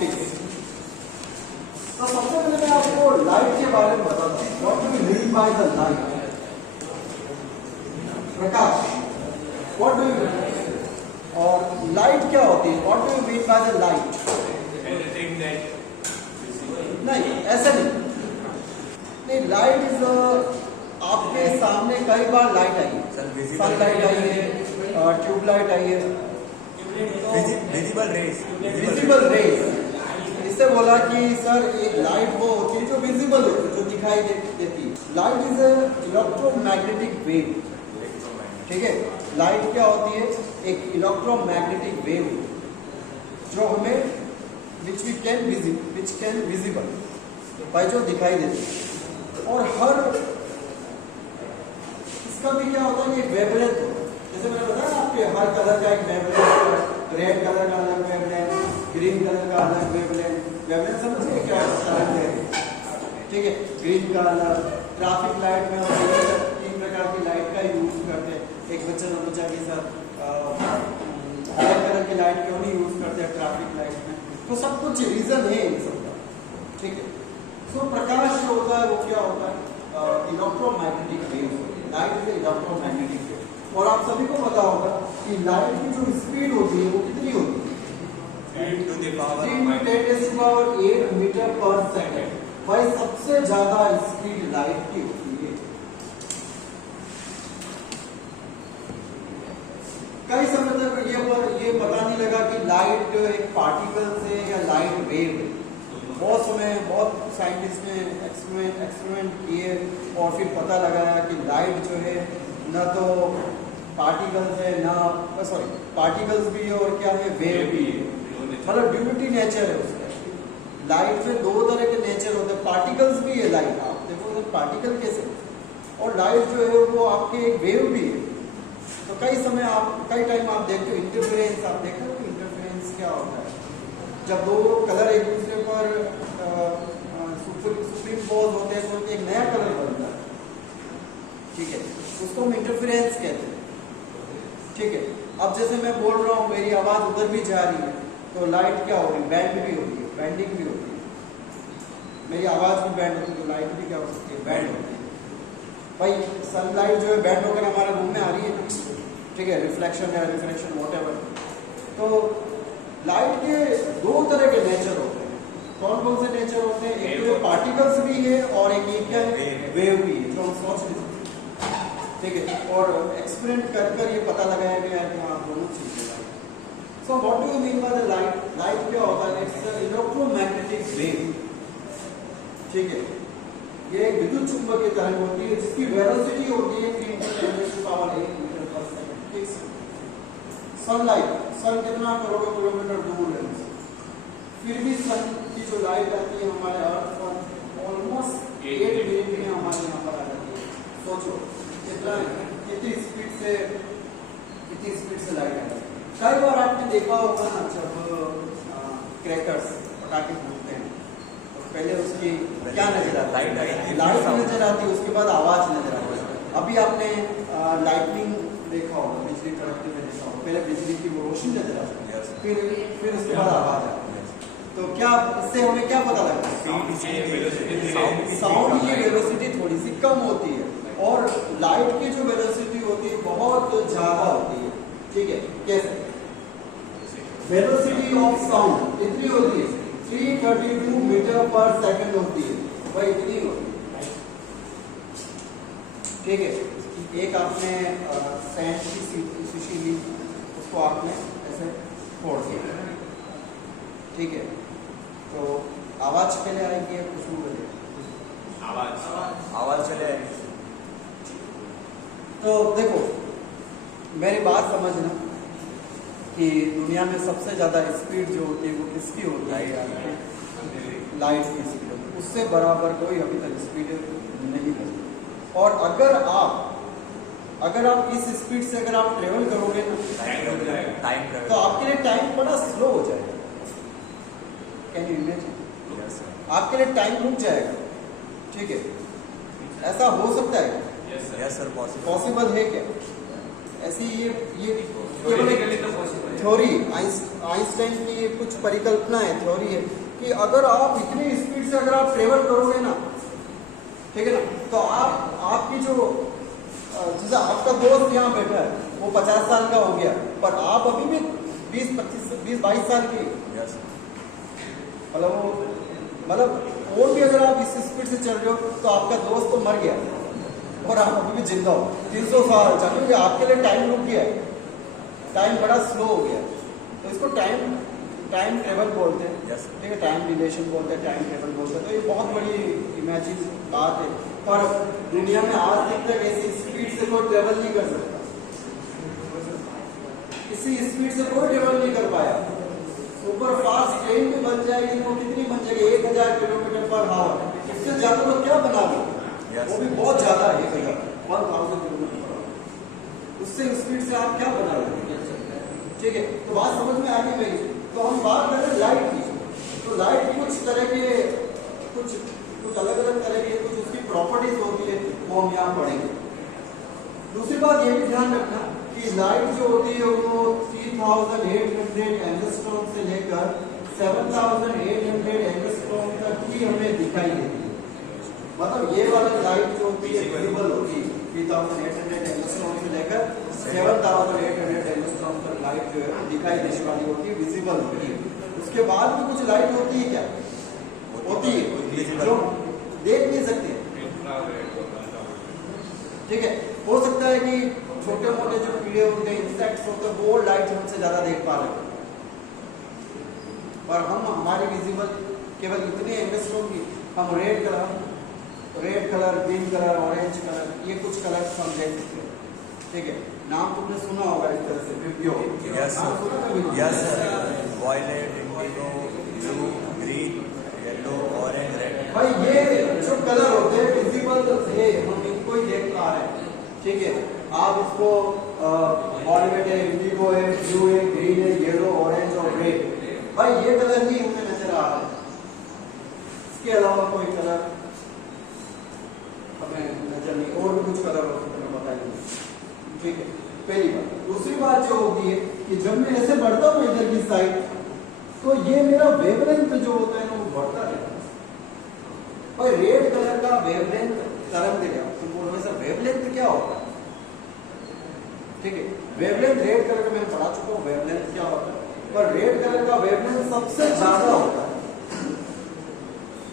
Optics. तो सबसे पहले मैं आपको लाइट के बारे में बताता हूँ। What do you mean by the light? Prakash, what do you, और लाइट क्या होती है? What do you mean by the light? नहीं, ऐसे नहीं, लाइट इज, आपके सामने कई बार लाइट आई है, सनलाइट आई है, ट्यूबलाइट आई है, विजिबल रेज। इससे बोला कि सर एक लाइट वो होती है जो विजिबल होती है, जो दिखाई देती है। Light is a electromagnetic wave, ठीक है। लाइट क्या होती है? एक इलेक्ट्रोमैग्नेटिक वेव जो हमें विच कैन विजिबल भाई, जो दिखाई देती है। और हर इसका भी क्या होता है, ये वेवलेंथ होता है। जैसे मैंने बताया आपके हर कलर का एक वेवलेंथ, रेड कलर का अलग वेवलेंथ, ग्रीन कलर का अलग वेवलेंथ। वेवलेंथ समझिए क्या है, ठीक है। ग्रीन का अलग, ट्रैफिक लाइट में हम 3 प्रकार की लाइट का यूज करते हैं। एक बच्चा ने पूछा कि सर अलग कलर की लाइट क्यों नहीं यूज करते हैं ट्रैफिक लाइट में? तो सब कुछ रीजन है इन सबका, ठीक है। सो प्रकाश जो होता है वो क्या होता है? Electromagnetic wave. Light is electromagnetic wave. और आप सभी को पता होगा कि लाइट की जो स्पीड होती है वो कितनी होती है? 3 to the power 8 मीटर पर सेकेंड। भाई सबसे ज्यादा स्पीड लाइट की होती है। कई समय तक ये पता नहीं लगा कि लाइट एक पार्टिकल से या लाइट वेव है। बहुत साइंटिस्ट ने एक्सपेरिमेंट किए और फिर पता लगाया कि लाइट जो है न तो पार्टिकल्स है, पार्टिकल्स भी है और क्या है, वेव भी है। मतलब ड्यूटी नेचर है उसका। लाइट में 2 तरह के नेचर होते हैं, पार्टिकल्स भी है लाइट। आप देखो पार्टिकल कैसे, और लाइट जो है वो आपके एक वेव भी है। तो कई टाइम आप देखते हो इंटरफेरेंस, आप देखते हो इंटरफेरेंस क्या होता है? जब 2 कलर एक दूसरे पर सुपरइम्पोज होते हैं तो एक नया कलर बनता है, ठीक है। उसको हम इंटरफेरेंस कहते हैं, ठीक है। अब जैसे मैं बोल रहा हूँ, मेरी आवाज उधर भी जा रही है, तो लाइट क्या होगी? बैंड भी होगी, बैंडिंग भी होती है। मेरी आवाज भी बैंड होती है, तो लाइट भी क्या हो सकती है? बैंड होती है। भाई सनलाइट जो है बैंड होकर हमारे रूम में आ रही है, ठीक है, रिफ्लेक्शन या रिफ्लेक्शन व्हाटएवर। तो लाइट के 2 तरह के नेचर होते हैं। कौन कौन से नेचर होते हैं? एक तो पार्टिकल्स भी है और एक क्या है, वेव भी है, जो हम सोच नहीं सकते, ठीक है। और एक्सपेरिमेंट कर ये पता लगाया गया है कि हाँ दोनों चीजें। So what do you mean by the light? Light क्या होता है? इट्स इलेक्ट्रोमैग्नेटिक वेव, ठीक है। ये एक विद्युत चुंबकीय तरंग होती है जिसकी वेलोसिटी होती है 3 × 10⁸ मीटर पर सेकंड, ठीक है। सन कितना करोड़ों किलोमीटर दूर है, फिर भी सन की जो लाइट आती है हमारे अर्थ पर ऑलमोस्ट 8 मिनट में हमारे यहाँ पर आ जाती है। सोचो कितनी स्पीड से लाइट आती है। कई बार आपने देखा होगा ना, जब क्रैकर्स पटाखे फूटते हैं तो पहले उसकी क्या नजर आती है? लाइट नजर आती है, उसके बाद आवाज नजर आती है। अभी आपने लाइटनिंग देखा होगा, बिजली कड़कते हुए देखा होगा। पहले बिजली की वो रोशनी नजर आती है, फिर उसके बाद आवाज आती है। तो क्या इससे हमें क्या पता लगता है? साउंड की वेलोसिटी थोड़ी सी कम होती है और लाइट की जो वेलोसिटी होती है बहुत ज्यादा होती है, ठीक है। कैसे? वेलोसिटी ऑफ साउंड कितनी होती है? 332 मीटर पर सेकंड होती है, भाई इतनी होती है, ठीक है। एक आपने सैंड की शीशी ली, उसको आपने ऐसे फोड़ दिया, ठीक है। तो आवाज पहले आएगी या खुशबू बनेगी? आवाज पहले आएगी। तो देखो मेरी बात समझना कि दुनिया में सबसे ज्यादा स्पीड जो होती है वो किसकी होती है? लाइट की स्पीड। उससे बराबर कोई अभी तक स्पीड नहीं है। और अगर आप इस स्पीड से अगर आप ट्रेवल करोगे ना, तो आपके लिए टाइम बड़ा स्लो हो जाएगा। Can you imagine? आपके लिए टाइम रुक जाएगा, ठीक है। ऐसा हो सकता है? यस सर, पॉसिबल है क्या? ऐसी ये थ्योरी, आइंस्टाइन की कुछ परिकल्पना है, थ्योरी है कि अगर आप इतनी स्पीड से अगर आप ट्रेवल करोगे ना, ठीक है ना, तो आपकी जो जैसे आपका दोस्त यहाँ बैठा है वो 50 साल का हो गया, पर आप अभी भी 20-22 साल के, मतलब और भी अगर आप इस स्पीड से चल रहे हो तो आपका दोस्त तो मर गया और आप अभी भी जिंदा हो 300 साल, क्योंकि आपके लिए टाइम रुक गया है, टाइम बड़ा स्लो हो गया, तो इसको टाइम ट्रेवल बोलते हैं, ठीक है, टाइम डिलेशन बोलते हैं, टाइम ट्रेवल बोलते हैं। तो ये बहुत बड़ी इमेजिन बात है, पर दुनिया में आज तक ऐसी स्पीड से कोई ट्रेवल नहीं कर सकता, इसी स्पीड से कोई ट्रेवल नहीं कर पाया। सुपर फास्ट ट्रेन भी बन जाएगी तो कितनी बन जाएगी, 1000 किलोमीटर पर आवर, इससे ज्यादा तो क्या बना लो, वो भी बहुत ज्यादा है, 1000 किलोमीटर पर आवर, उससे स्पीड से आप क्या बना लोगे, ठीक है। तो बात समझ में आ गई मेरी। तो हम बात कर रहे हैं लाइट की, तो लाइट की कुछ तरह के कुछ अलग अलग तरह की कुछ उसकी प्रॉपर्टीज होती है, वो हम यहाँ पढ़ेंगे। दूसरी बात ये भी ध्यान रखना कि लाइट जो होती है वो 3800 एंगस्ट्रॉम से लेकर 7800 एंगस्ट्रॉम तक ही हमें दिखाई देती है, मतलब ये वाली लाइट जो होती है विजिबल होती है 3800 एंगस्ट्रॉम से लेकर 7800 एंगस्ट्रॉम तक लाइट जो है दिखाई देने वाली होती है, विजिबल होती है। उसके बाद भी कुछ लाइट होती है, क्या होती है जो देख नहीं सकते, ठीक है। हो सकता है कि छोटे मोटे जो कीड़े होते हैं, इंसेक्ट्स होते हैं, वो लाइट हमसे ज्यादा देख पा रहे हैं, पर हम हमारी विजिबल केवल इतने एंगस्ट्रॉम की, हम red colour, green colour, orange colour, ये कुछ कलर हम देख सकते हैं, ठीक है। नाम तुमने सुना होगा इस तरह से, विब्यो, yes violet, indigo, blue, green, yellow, orange, red. भाई ये जो कलर होते हैं विजिबल है, हम इनको ही देख पा रहे हैं, ठीक है। आप इसको वायलेट है, इंडिगो है, ब्लू है, ग्रीन है, येलो, ऑरेंज और रेड, भाई ये कलर ही हमें नजर आ रहा है, इसके अलावा कोई कलर हमें नजर नहीं, और भी कुछ कलर हो सकते हैं, बताइए, ठीक है, पहली बात। दूसरी बात जो होती है कि जब मैं ऐसे बढ़ता हूँ इधर की साइड, तो ये मेरा वेवलेंथ जो होता है ना वो बढ़ता रहता है। और रेड कलर का वेवलेंथ तरंग देगा, तुम बोल रहे सर वेवलेंथ क्या होता है, ठीक है। वेवलेंथ रेड कलर का मैंने पढ़ा चुका हूँ वेवलेंथ क्या होता है, पर रेड कलर का वेवलेंथ सबसे ज्यादा होता है,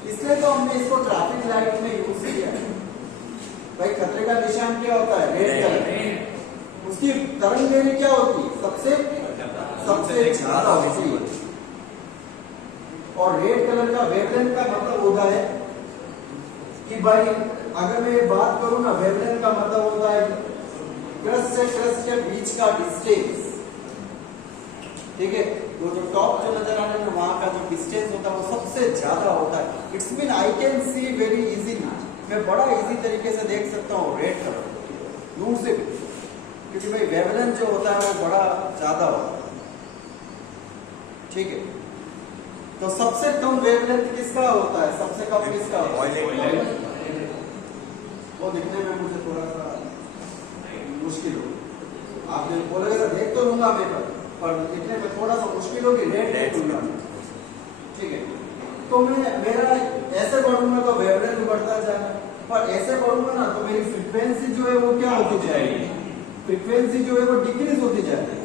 इसलिए तो हमने इसको ट्रैफिक लाइट में यूज किया है। भाई खतरे का निशान क्या होता है, रेड कलर, उसकी तरंग दैर्घ्य क्या होती है, सबसे ज्यादा होती है। और रेड कलर का वेवलेंथ का मतलब होता है कि भाई अगर मैं बात करूं ना, वेवलेंथ का मतलब होता है क्रस्ट से क्रस्ट के बीच का डिस्टेंस, ठीक है। वो जो टॉप जो नजर आ रहा है वहां का जो डिस्टेंस होता है वो सबसे ज्यादा होता है। It's mean I can see very easily, मैं बड़ा इजी तरीके से देख सकता हूँ रेड कलर दूर से भी, क्योंकि भाई वेवलेंथ जो होता है वो बड़ा ज्यादा होता है, ठीक है। तो सबसे कम वेवलेंथ किसका होता है, सबसे कम किसका होता है, वो दिखने में मुझे थोड़ा सा मुश्किल हो, आपने बोलेगा देख तो लूंगा मैं, पर दिखने में थोड़ा सा मुश्किल होगी, रेड लूंगा, ठीक है। तो मैं मेरा ऐसे बढ़ूंगा तो वेवलेंथ बढ़ता जाएगा, पर ऐसे बढ़ूंगा ना तो मेरी फ्रीक्वेंसी जो है वो क्या होती जाएगी, फ्रीक्वेंसी जो है वो डिक्रीज होती जाएगी,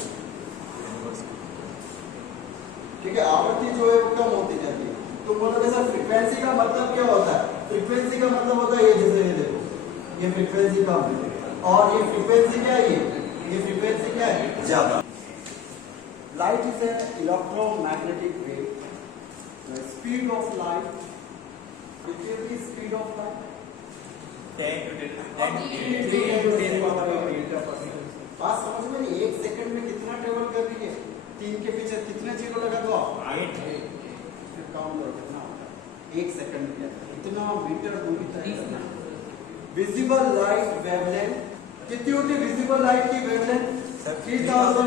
ठीक है। आवृत्ति जो है वो कम होती जाती है। तो बोलोगे सर फ्रीक्वेंसी का मतलब क्या होता है, फ्रीक्वेंसी का मतलब होता है ये, जैसे ये देखो ये फ्रीक्वेंसी कम है और ये फ्रीक्वेंसी क्या है, ये फ्रीक्वेंसी क्या है, ज्यादा। Light is an electromagnetic wave. The speed of light, which is the speed of light? 10 to 10 बात समझ में नहीं, 1 सेकंड में कितना ट्रेवल कर रही है, 3 के पीछे कितने जीरो लगा दो आप, 8, फिर काउंट करो कितना होता है 1 सेकंड में, इतना मीटर दूरी तय करना। विजिबल लाइट वेवलेंथ कितनी होती है, विजिबल लाइट की wavelength 3800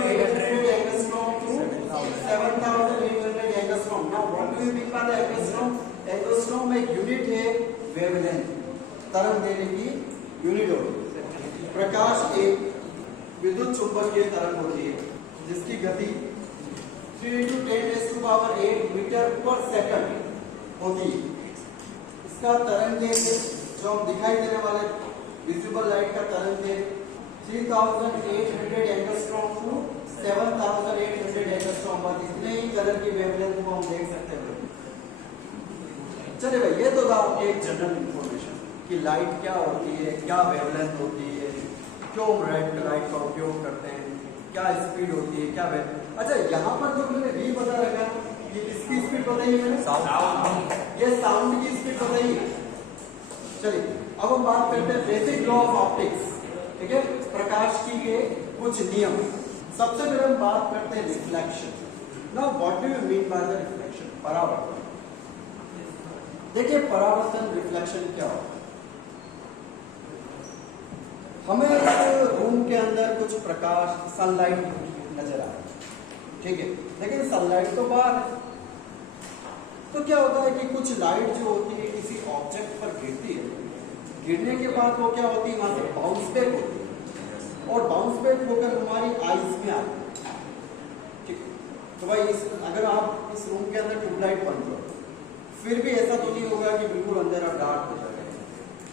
angstrom to 7800 angstrom. Now what do you mean by the angstrom, angstrom एक यूनिट है वेवलेंथ, तरंग दैर्घ्य की यूनिट होती है। प्रकाश एक विद्युत चुंबकीय तरंग होती है जिसकी गति 3 into 10⁸ मीटर पर सेकंड होती है। इसका तरंग जो हम दिखाई देने वाले विजिबल लाइट का तरंग 3800 एंगस्ट्रॉम टू 7800 एंगस्ट्रॉम, बस इतने ही कलर की वेवलेंथ को हम देख सकते हैं। चलिए भाई, ये तो था आपकी एक जनरल इंफॉर्मेशन कि लाइट क्या होती है, क्या वेवलेंथ होती है, क्यों रेड लाइट का उपयोग करते हैं, क्या स्पीड होती है, क्या वेव। अच्छा, यहाँ पर जो मैंने भी पता रखा, ये किसकी स्पीड बताई मैंने? साउंड। ये साउंड की स्पीड बताई। चलिए अब हम बात करते हैं बेसिक लॉ ऑफ ऑप्टिक्स, ठीक है, प्रकाश की के कुछ नियम। सबसे पहले हम बात करते हैं reflection. Now what do you mean by the reflection? परावर्तन। देखिए परावर्तन, रिफ्लेक्शन क्या होता है? हमें इस रूम के अंदर कुछ प्रकाश, सनलाइट नजर आ रहा है, ठीक है, लेकिन सनलाइट तो बाहर है। तो क्या होता है कि कुछ लाइट जो होती है किसी ऑब्जेक्ट पर गिरती है, गिरने के बाद वो क्या होती है, वहां से बाउंस बैक होती है और बाउंस बैक होकर हमारी आईज में आती है, ठीक है। तो भाई अगर आप इस रूम के अंदर ट्यूबलाइट बंद करो, फिर भी ऐसा तो नहीं होगा कि बिल्कुल अंदर और डार्क हो जाएगा,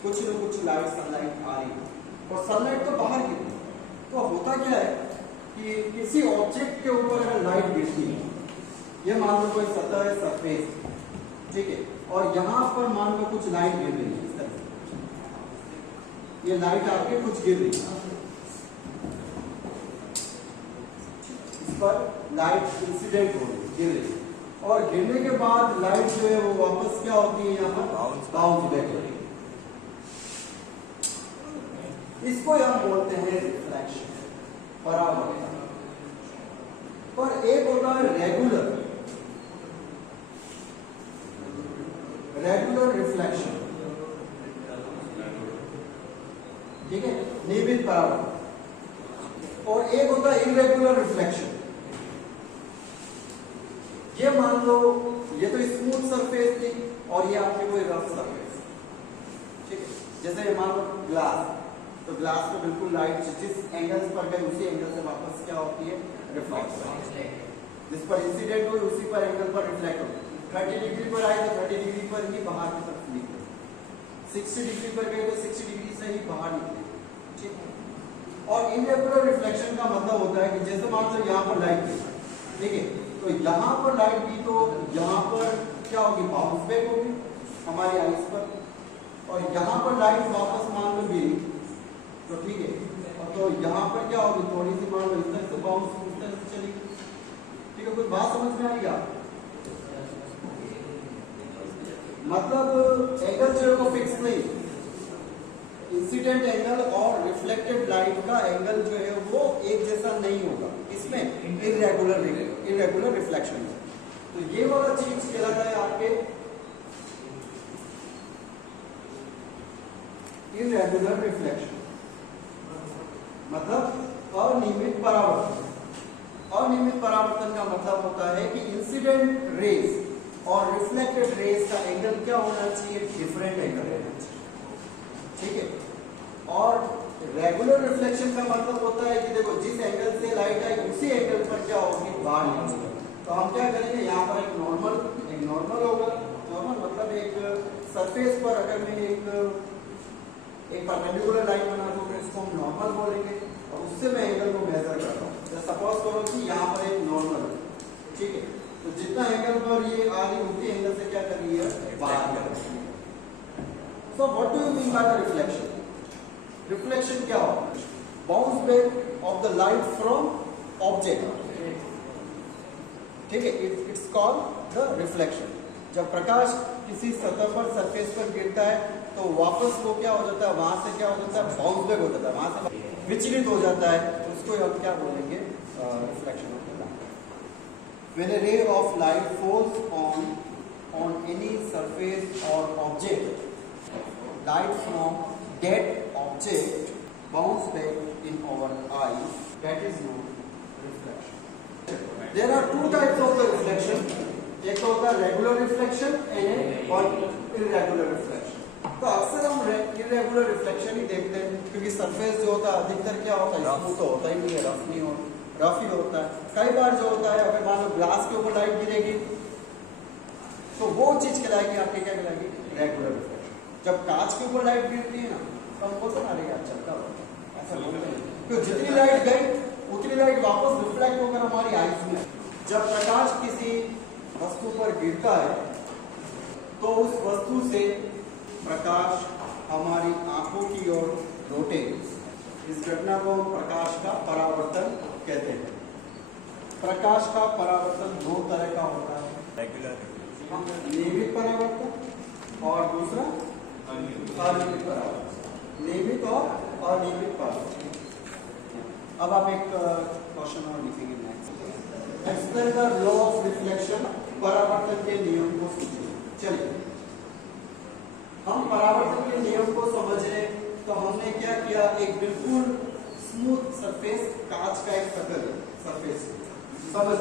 कुछ न कुछ लाइट, सनलाइट आ रही है और सनलाइट तो बाहर गिरती है। तो होता क्या है कि किसी ऑब्जेक्ट के ऊपर अगर लाइट गिरती है, ये मान लो कोई सतह है, सरफेस, ठीक है, और यहाँ पर मान लो कुछ लाइट गिर रही है, इस तरह से ये लाइट आपके कुछ गिर रही है, इस पर लाइट इंसिडेंट हो रही, गिर रही है, और गिरने के बाद लाइट जो है वो वापस क्या होती है, यहाँ पर बाउंस बैक होती है। इसको हम बोलते हैं रिफ्लेक्शन, परावर्तन। पर एक होता है रेगुलर रिफ्लेक्शन, ठीक है, नियमित परावर्तन, और एक होता है इरेगुलर रिफ्लेक्शन। ये मान लो ये तो स्मूथ सरफेस थी और ये आपके कोई रफ सरफेस, ठीक है, जैसे मान लो ग्लास, तो ग्लास को बिल्कुल लाइट जिस एंगल पर गई उसी एंगल से वापस क्या होती है, रिफ्लेक्ट होती है। जिस पर इंसिडेंट हुई उसी पर एंगल पर रिफ्लेक्ट होती है। 30 डिग्री पर आए तो 30 डिग्री पर ही बाहर की तरफ निकले, 60 डिग्री पर गए तो 60 डिग्री से ही बाहर निकले, ठीक है। और इरेगुलर रिफ्लेक्शन का मतलब होता है कि जैसे मान लो यहाँ पर लाइट गई, ठीक है, तो यहाँ पर लाइट की तो यहाँ पर क्या होगी, बाउंस बैक होगी हमारी आईज पर, और यहाँ पर लाइट वापस मान लो गिरी, तो ठीक है, तो यहाँ पर क्या होगी, थोड़ी सी मान लो इस तरह से बाउंस, इस तरह से चलेगी, ठीक है। कोई बात समझ में आई आप? मतलब एंगल जो है वो फिक्स नहीं, इंसिडेंट एंगल और रिफ्लेक्टेड लाइट का एंगल जो है वो एक जैसा नहीं होगा, इसमें इरेगुलर रिफ्लेक्शन। तो ये वाला चीज कहलाता है आपके इरेगुलर रिफ्लेक्शन, मतलब अनियमित परावर्तन। अनियमित परावर्तन का मतलब होता है कि इंसिडेंट रेज और रिफ्लेक्टेड रेज का एंगल क्या होना चाहिए, डिफरेंट एंगल होना चाहिए, ठीक है। और रेगुलर रिफ्लेक्शन का मतलब होता है कि देखो जिस एंगल से लाइट आई उसी एंगल पर क्या होगी, बाहर निकलेगी। तो हम क्या करेंगे, यहाँ पर एक नॉर्मल होगा, नॉर्मल मतलब एक सरफेस पर अगर मैं एक परपेंडिकुलर लाइन बना दूं तो इसको हम नॉर्मल बोलेंगे, और उससे मैं एंगल को मेजर करता हूँ। तो सपोज करो कि यहाँ पर एक नॉर्मल है, ठीक है, तो जितना एंगल पर ये आ रही उसी एंगल से क्या कर रही है, बाहर कर रही है। So what do you mean by the reflection? Reflection क्या होता है? Bounce back of the light from object, ठीक है, इट्स कॉल्ड द रिफ्लेक्शन। जब प्रकाश किसी सतह पर, सरफेस पर गिरता है तो वापस वो क्या हो जाता है, वहां से क्या हो जाता है, बाउंस बैक हो जाता है, वहां से विचलित हो जाता है, उसको हम क्या बोलेंगे, reflection of the light. When a ray of light falls on any surface or object, light from that object bounce back in our eyes, that is known reflection. There are two types of the reflection. एक तो होता है regular reflection and irregular reflection. तो अक्सर हम irregular reflection ही देखते हैं, क्योंकि सरफेस जो होता है अधिकतर क्या होता है, स्मूथ होता ही नहीं है, रफ नहीं होता, रफ ही होता है। कई बार जो होता है, अगर मान लो ग्लास के ऊपर लाइट गिरेगी तो वो चीज कहलाएगी आपकी, क्या कहलाएगी? Regular reflection. जब कांच के ऊपर लाइट गिरती है ना तो हम बोलते ना, अरे यार चलता होगा, ऐसा बोलते हैं, क्योंकि जितनी लाइट गई उतनी लाइट वापस रिफ्लेक्ट होकर हमारी आईज में। जब प्रकाश किसी वस्तु पर गिरता है तो उस वस्तु से प्रकाश हमारी आंखों की ओर लौटेगी। इस घटना को प्रकाश का परावर्तन कहते हैं। प्रकाश का परावर्तन दो तरह का होता है, रेगुलर नियमित परावर्तन और दूसरा अनियमित परावर्तन। नियमित और अनियमित परावर्तन। अब आप एक क्वेश्चन और लिखेंगे next. Explain the law of reflection, परावर्तन के नियम को समझिए। चलिए हम परावर्तन के नियम को समझे तो हमने क्या किया, एक बिल्कुल स्मूथ सरफेस, कांच का एक शक्ल सरफेस समझ।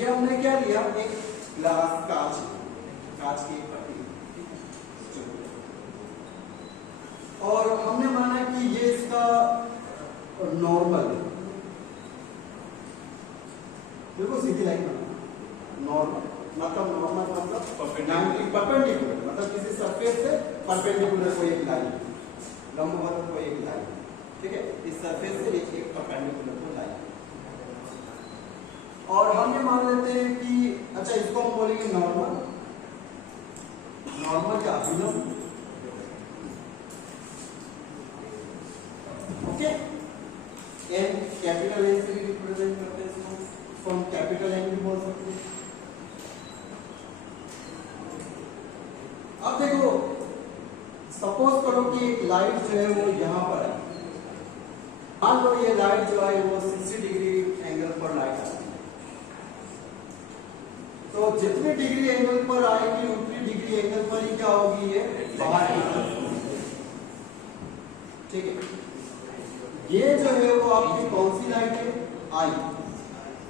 ये हमने क्या लिया, एक ग्लास कांच की एक पट्टी, और हमने माना कि ये इसका नॉर्मल, बिल्कुल सीधी लाइन बनाना। नॉर्मल मतलब परपेंडिकुलर, मतलब किसी सरफेस से परपेंडिकुलर कोई एक लाइन, लंबवत कोई एक लाइन, ठीक है, इस सरफेस से एक परपेंडिकुलर को लाइन। और हमने मान लेते हैं कि अच्छा इसको हम बोलेंगे नॉर्मल, नॉर्मल का अभिलंब, ओके। एन कैपिटल एन से भी रिप्रेजेंट करते हैं इसको हम कैपिटल एन भी बोल सकते हैं। अब देखो, सपोज करो कि एक लाइट जो है वो यहां पर है। मान लो ये लाइट जो है वो 60 डिग्री एंगल पर लाइट है, तो जितने डिग्री एंगल पर आएगी उतनी डिग्री एंगल पर ही क्या होगी, ये बाहर निकलेगी, ठीक है। ये जो है वो आपकी कौन सी लाइट है, i.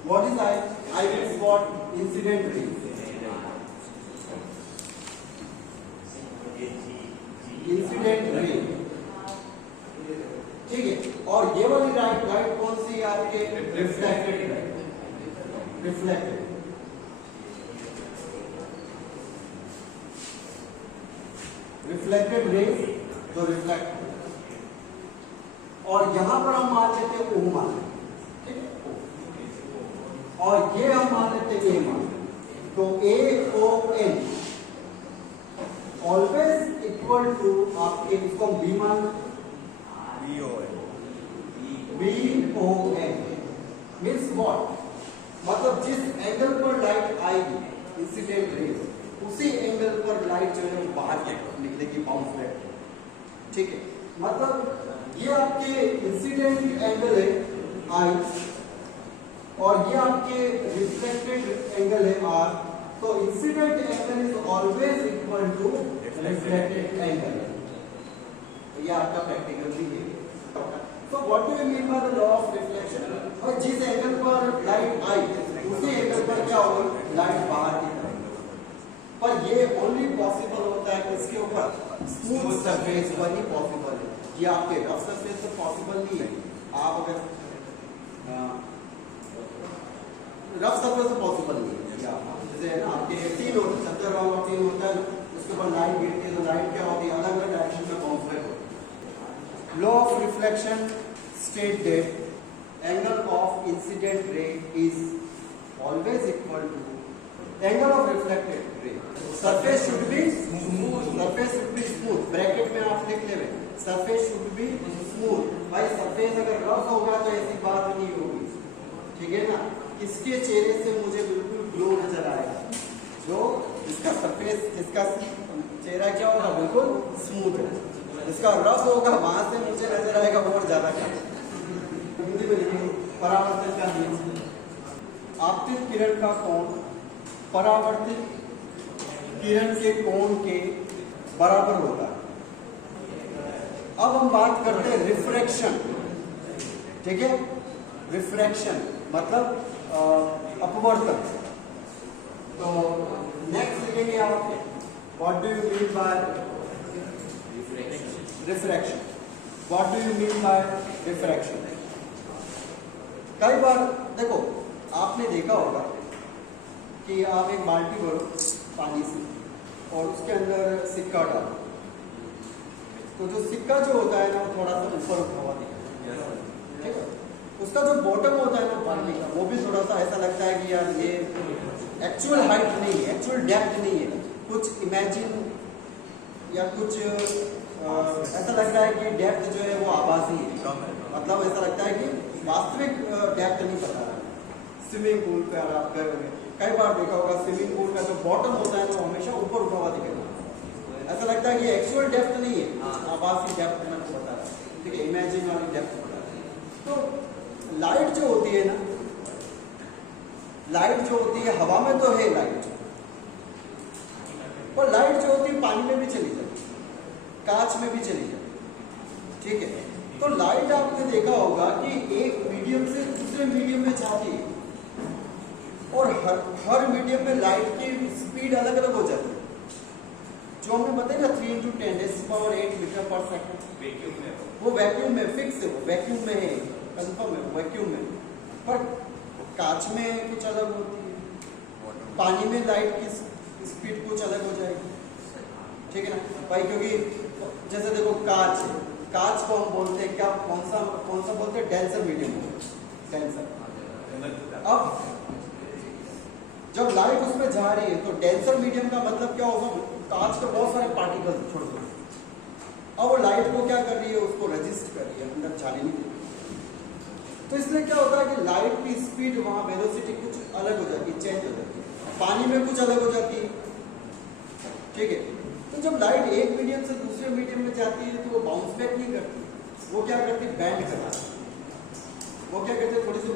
What is i? I means what? Incident ray, incident ray, ठीक है। और ये वाली लाइट कौन सी आपके? Reflected light, reflected, reflected raise जो रिफ्लेक्ट, और यहां पर हम मान लेते हैं ओ मान, ठीक है, और ये हम मान लेते हैं ए मान। तो A O N always equal to आपके, इसको हम बी मान, B O N means what, मतलब जिस एंगल पर लाइट आएगी इंसिडेंट रेज, उसी एंगल पर लाइट जो है बाहर निकलेगी, बाउंस बैक, ठीक है। मतलब ये आपके इंसिडेंट एंगल है आई, और ये आपके रिफ्लेक्टेड एंगल है आर। तो incident angle is always equal to reflected angle. तो ये आपका प्रैक्टिकल भी है। तो what do you mean by the law of reflection? और जिस एंगल पर लाइट आई उसी एंगल पर क्या होगा, लाइट बाहर निकलेगी। पर ये ओनली पॉसिबल होता है किसके ऊपर? स्मूथ सरफेस पर ही पॉसिबल है। ये आपके रफ सरफेस पर पॉसिबल नहीं है। आप अगर रफ सरफेस पर पॉसिबल नहीं है, जैसे ना आपके टीन होता है, 70 वाला टीन होता है, उसके ऊपर लाइट गिरती है तो लाइट क्या होती है, अलग अलग डायरेक्शन में बाउंस बैक होती है। Law of reflection state that angle of incident ray is always equal to angle of reflected ray. Surface should be smooth, surface should be smooth, bracket में आप लिख ले, सरफेस शुड बी स्मूथ। भाई surface अगर rough होगा तो ऐसी बात नहीं होगी, ठीक है ना। इसके चेहरे से मुझे बिल्कुल ग्लो नजर आएगा, जो इसका सरफेस, इसका चेहरा क्या होगा, बिल्कुल स्मूथ है। इसका रफ होगा, वहां से मुझे नजर आएगा और ज्यादा क्या। हिंदी में लिखिए, परावर्तन का नियम। आपतित किरण का कोण परावर्तित किरण के कोण के बराबर होता है। अब हम बात करते हैं रिफ्रैक्शन, ठीक है। रिफ्रैक्शन मतलब अपवर्तन। तो नेक्स्ट लिखेंगे आप What do you mean by refraction? What do you mean by refraction? कई बार देखो, आपने देखा होगा कि आप एक बाल्टी भरो पानी से और उसके अंदर सिक्का डालो, तो जो सिक्का जो होता है ना वो थोड़ा सा ऊपर उठा हुआ दिखता है, ठीक है। उसका जो बॉटम होता है ना पानी का, वो भी थोड़ा सा ऐसा लगता है कि यार ये एक्चुअल हाइट नहीं है, एक्चुअल डेप्थ नहीं है, कुछ इमेजिन या कुछ ऐसा लग रहा है कि डेप्थ जो है वो आभासी है, मतलब ऐसा लगता है कि वास्तविक डेप्थ नहीं पता रहा। स्विमिंग पूल पे अगर आप गए होंगे, कई बार देखा होगा स्विमिंग पूल का जो बॉटम होता है वो हमेशा ऊपर उठा हुआ दिखेगा, ऐसा लगता है कि एक्चुअल डेप्थ नहीं है, आभासी डेप्थ मैं आपको बता रहा हूँ, ठीक है, इमेजिन वाली डेप्थ बता रहा है। तो लाइट जो होती है ना, लाइट जो होती है हवा में तो है लाइट, और लाइट जो होती है पानी में भी चली जाती है, कांच में भी चली जाती है, ठीक है। तो लाइट आपने देखा होगा कि एक मीडियम से दूसरे मीडियम में जाती है, और हर मीडियम में लाइट की स्पीड अलग अलग हो जाती है, जो हमने बताया ना 3 × 10⁸ मीटर पर सेकंड, वो वैक्यूम में फिक्स है, वो वैक्यूम में है, कंफर्म है, वैक्यूम में। पर कांच में कुछ अलग होती है, पानी में लाइट की स्पीड कुछ अलग हो जाएगी, ठीक है ना भाई, क्योंकि जैसे देखो कांच है, कांच को हम बोलते हैं क्या, कौन सा बोलते हैं, डेंसर मीडियम, डेंसर। अब जब लाइट उसमें जा रही है तो डेंसर मीडियम का मतलब क्या होगा, कांच के बहुत सारे पार्टिकल छोड़ दो, अब वो लाइट को क्या कर रही है, उसको रजिस्ट कर रही है, अंदर जाने नहीं दे रही। तो इसलिए क्या होता है कि लाइट की स्पीड वहां वेलोसिटी कुछ अलग हो जाती है, चेंज हो जाती है, पानी में कुछ अलग हो जाती है, ठीक है। तो जब लाइट एक मीडियम से दूसरे मीडियम में जाती है तो वो बाउंस बैक नहीं करती, वो क्या करती है, बैंड करती है, वो क्या करते हैं, थोड़ी सी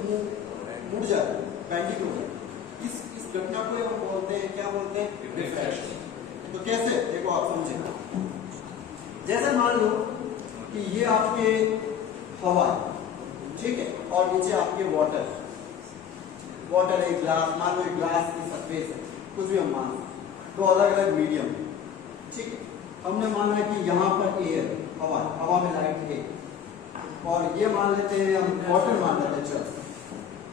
मुड़ जाती है, बैंडिंग हो जाती है। इस घटना को हम बोलते हैं, क्या बोलते हैं, रिफ्रैक्शन। तो कैसे, देखो आप समझे, जैसे मान लो कि ये आपके हवा है, ठीक है, और नीचे आपके वाटर एक ग्लास, मान लो एक ग्लास की सरफेस है, कुछ भी हम मान लो, तो अलग अलग मीडियम, ठीक है। हमने माना कि यहाँ पर एयर, हवा में लाइट है, और ये मान लेते हैं हम वाटर मान लेते हैं, चल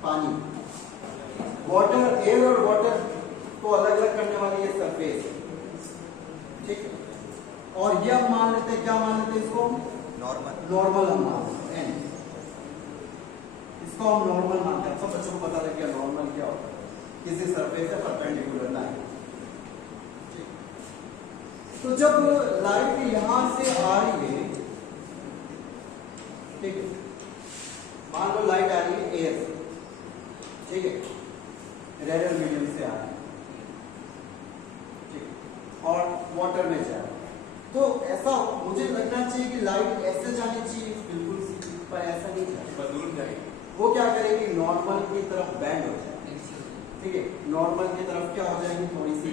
पानी, वाटर, एयर और वाटर को अलग अलग करने वाली ये सरफेस, ठीक है। और ये हम मान लेते हैं, क्या मान लेते हैं इसको, नॉर्मल हम मानते हैं, इसको हम नॉर्मल मानते हैं। सब बच्चों को पता लग गया नॉर्मल क्या होता है, किसी सरफेस से परपेंडिकुलर लाइन, ठीक। तो जब लाइट यहां से आ रही है, ठीक है, मान लो लाइट आ रही है एयर से, ठीक है, रेयर मीडियम से आ रही है, ठीक, और वाटर में जा रही है, तो ऐसा मुझे लगना चाहिए कि लाइट ऐसे जानी चाहिए, बिल्कुल सीधी, पर ऐसा नहीं जाएगी, वो क्या करेगी, नॉर्मल की तरफ बैंड हो जाएगी, ठीक है, नॉर्मल की तरफ क्या हो जाएगी, थोड़ी सी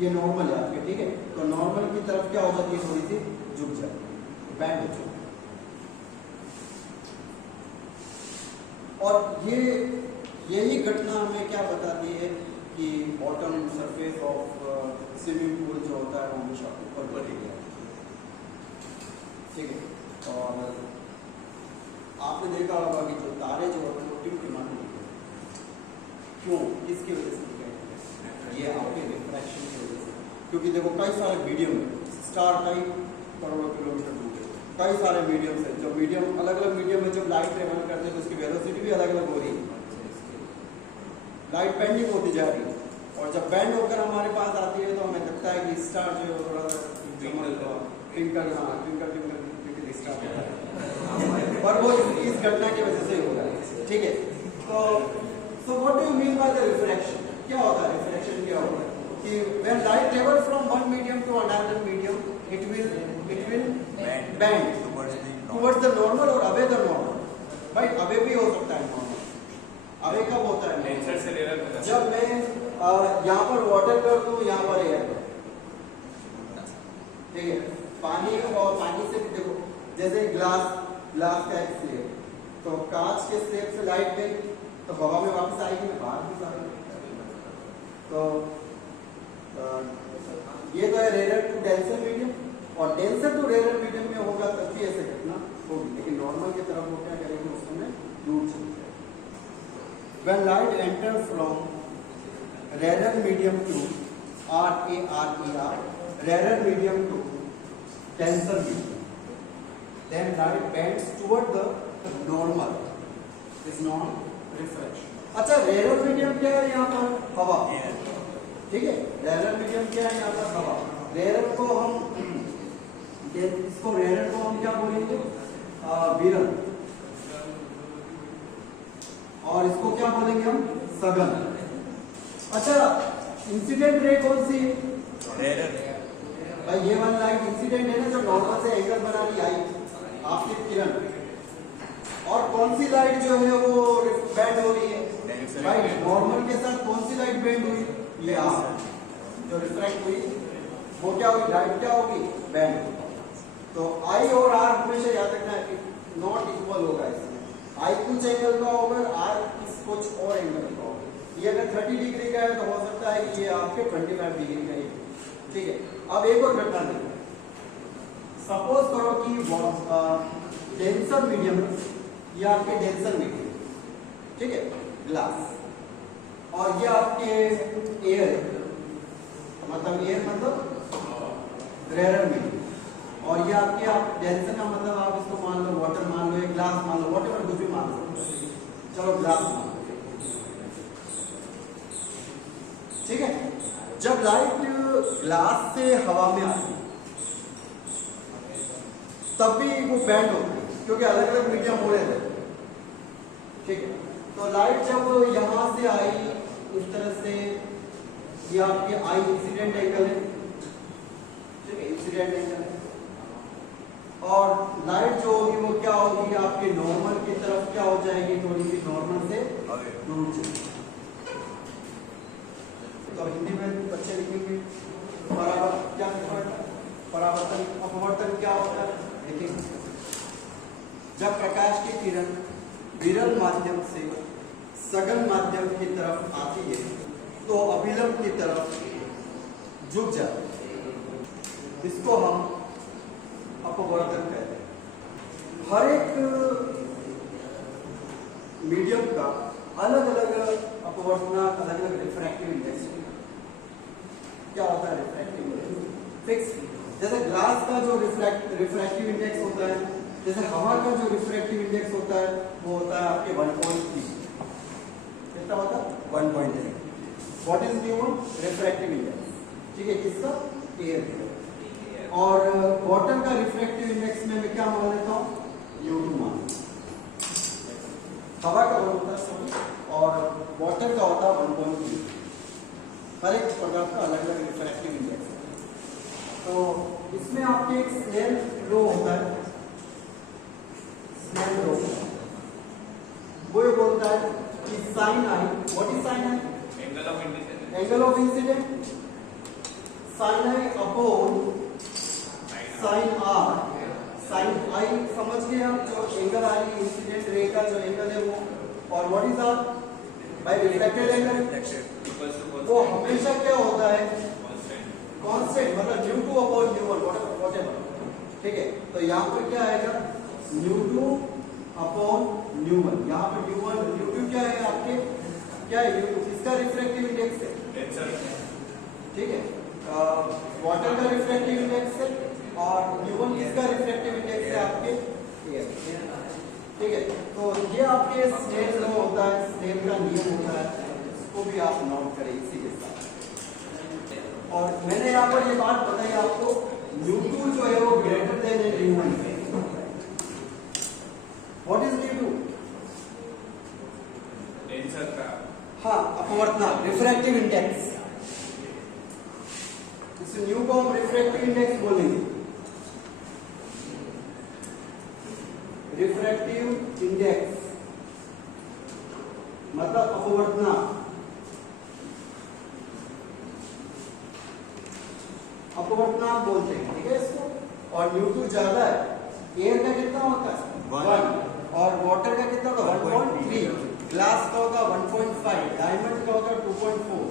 ये नॉर्मल है आपके, ठीक है, तो नॉर्मल की तरफ क्या हो जाती है, थोड़ी सी झुक जाती है, बैंड हो जाती है। और यही घटना हमें क्या बताती है कि bottom surface of swimming pool जो होता है वो हमेशा ऊपर बढ़ गया, ठीक है। और आपने देखा होगा कि जो तारे जो होते हैं वो टिमटिमाने लगते हैं, क्यों, किसकी वजह से दिखाई देते हैं, ये आपके रिफ्रैक्शन की वजह से, क्योंकि देखो कई सारे मीडियम है, स्टार कई करोड़ों किलोमीटर दूर है, कई सारे मीडियम है, जो मीडियम अलग अलग मीडियम में जब लाइट ट्रेवल करते हैं तो उसकी वेलोसिटी भी अलग अलग हो रही है, लाइट बेंडिंग होती जा रही है, और जब बैंड होकर हमारे पास आती है तो हमें लगता है कि स्टार जो है थोड़ा सा ट्विंकल स्टार, पर वो इस घटना की वजह से हो रहा है, ठीक है। तो what do you mean by the refraction, क्या होता है रिफ्रैक्शन, क्या होता है कि when light travel from one medium to another medium, it will bend towards the normal और अवे द नॉर्मल, भाई अवे भी हो सकता है नॉर्मल, अवे कब होता है, नेचर से ले रहा है, जब मैं यहाँ पर वाटर कर दूं, यहाँ पर एयर कर, ठीक है, पानी, और पानी से भी देखो, जैसे ग्लास का एक स्लेब, तो कांच के स्लेब से लाइट गई तो हवा में वापस आएगी ना, बाहर भी जाएगी, तो ये तो है रेयर टू डेंसर मीडियम, और डेंसर टू रेयर मीडियम में होगा तब भी ऐसे घटना होगी, लेकिन नॉर्मल की तरफ वो क्या करेंगे उस समय दूर चलते हैं। When light enters from rarer medium to RARER, rarer medium to denser medium, then light bends toward the normal, is non-refraction. अच्छा, रेयर मीडियम क्या है यहाँ पर? हवा। ठीक है, रेयर मीडियम क्या है यहाँ पर? हवा। रेयर को हम इसको रेयर को हम क्या बोलेंगे? विरल। और इसको क्या बोलेंगे हम? सघन। अच्छा, इंसिडेंट रे कौन सी है? रेयर। भाई ये वाली लाइट इंसिडेंट है ना, जो नॉर्मल से एंगल बना रही आई आपकी किरण, और कौन सी लाइट जो है वो बेंड हो रही है? भाई नॉर्मल के साथ कौन सी लाइट बेंड हुई? ये आप जो रिफ्रैक्ट हुई वो क्या हुई? लाइट क्या होगी? बेंड होगी। तो आई और आर हमेशा याद रखना है, नॉट इक्वल होगा इसमें। आई कुछ एंगल का होगा, आर कुछ और एंगल का होगा। ये अगर 30 डिग्री का है तो हो सकता है कि ये आपके 25 डिग्री का है। ठीक है, अब एक और घटना देखो। सपोज करो कि डेंसर मीडियम, ये आपके डेंसर मीडियम, ठीक है, ग्लास, और ये आपके एयर, मतलब एयर मतलब रेयर मीडियम, और ये आपके आप डेंसर का मतलब आप इसको मान लो वाटर मान लो, एक ग्लास मान लो, वॉटेवर कुछ भी मान लो, चलो ग्लास मान लो। ठीक है, जब लाइट ग्लास से हवा में आती तब भी वो बेंड होती है, क्योंकि अलग अलग मीडियम हो रहे थे। ठीक है, तो लाइट जब यहां से आई इस तरह से, ये आपके आई इंसिडेंट एंगल है, ठीक है, इंसिडेंट एंगल है, और लाइट जो होगी वो क्या होगी? आपके नॉर्मल की तरफ क्या हो जाएगी? थोड़ी सी नॉर्मल से दूर चलेगी। तो हिंदी में बच्चे लिखेंगे परावर्तन क्या होता है? परावर्तन अपवर्तन क्या होता है? देखिए, जब प्रकाश की किरण विरल माध्यम से सघन माध्यम की तरफ आती है तो अभिलंब की तरफ झुक जाती है, इसको हम अपवर्तन कहते हैं। हर एक मीडियम का अलग अलग अपवर्तनांक, अलग अलग रिफ्रैक्टिव इंडेक्स क्या होता है? Refractive index fix. जैसे ग्लास का जो रिफ्रैक्टिव इंडेक्स होता है, जैसे हवा का जो रिफ्रैक्टिव इंडेक्स होता है वो होता है आपके 1.3। कितना होता है? 1.3। What is new refractive index? ठीक है, किसका? एयर। और वाटर का रिफ्रैक्टिव इंडेक्स में मैं क्या मान लेता हूँ? U2 मान। हवा का 1 होता है और वाटर का होता है 1.3। हर एक पदार्थ का अलग अलग रिफ्रैक्टिव इंडेक्स है। तो इसमें आपके एक स्नेल लो होता है, स्नेल लो, वो ये बोलता है कि sine i, what is sine i? Angle of incident. Sine i upon sine r. Sine i समझ गए आप, जो एंगल आ रही इंसिडेंट रे का जो एंगल है वो, और what is R? By reflected angle. वो हमेशा क्या होता है? कांस्टेंट, मतलब u2 अपॉन u1 व्हाटएवर। ठीक है, तो यहाँ पर क्या आएगा? u2 upon u1। यहाँ पर u1 u2 क्या है आपके? क्या है u2? किसका रिफ्रैक्टिव इंडेक्स है? ठीक है, वाटर का रिफ्रैक्टिव इंडेक्स है, और u1 किसका रिफ्रैक्टिव इंडेक्स है? आपके एयर। ठीक है, तो ये आपके स्नेल लॉ होता है, स्नेल का नियम होता है, इसको भी आप नोट करें इसी के साथ। और मैंने यहाँ पर ये बात बताई आपको, u2 जो है वो ग्रेटर देन है u1 से। What is u2? डेंसर का, हाँ, अपवर्तनांक, रिफ्रैक्टिव इंडेक्स। इस न्यू को हम रिफ्रैक्टिव इंडेक्स बोलेंगे। रिफ्रैक्टिव इंडेक्स मतलब अपवर्तनांक। अपवर्तनांक बोलते हैं, ठीक है इसको। और u2 ज्यादा है, एयर का कितना होता है? 1, और वाटर का कितना होता है? 1.3। ग्लास का होता है 1.5, डायमंड का होता है 2.4।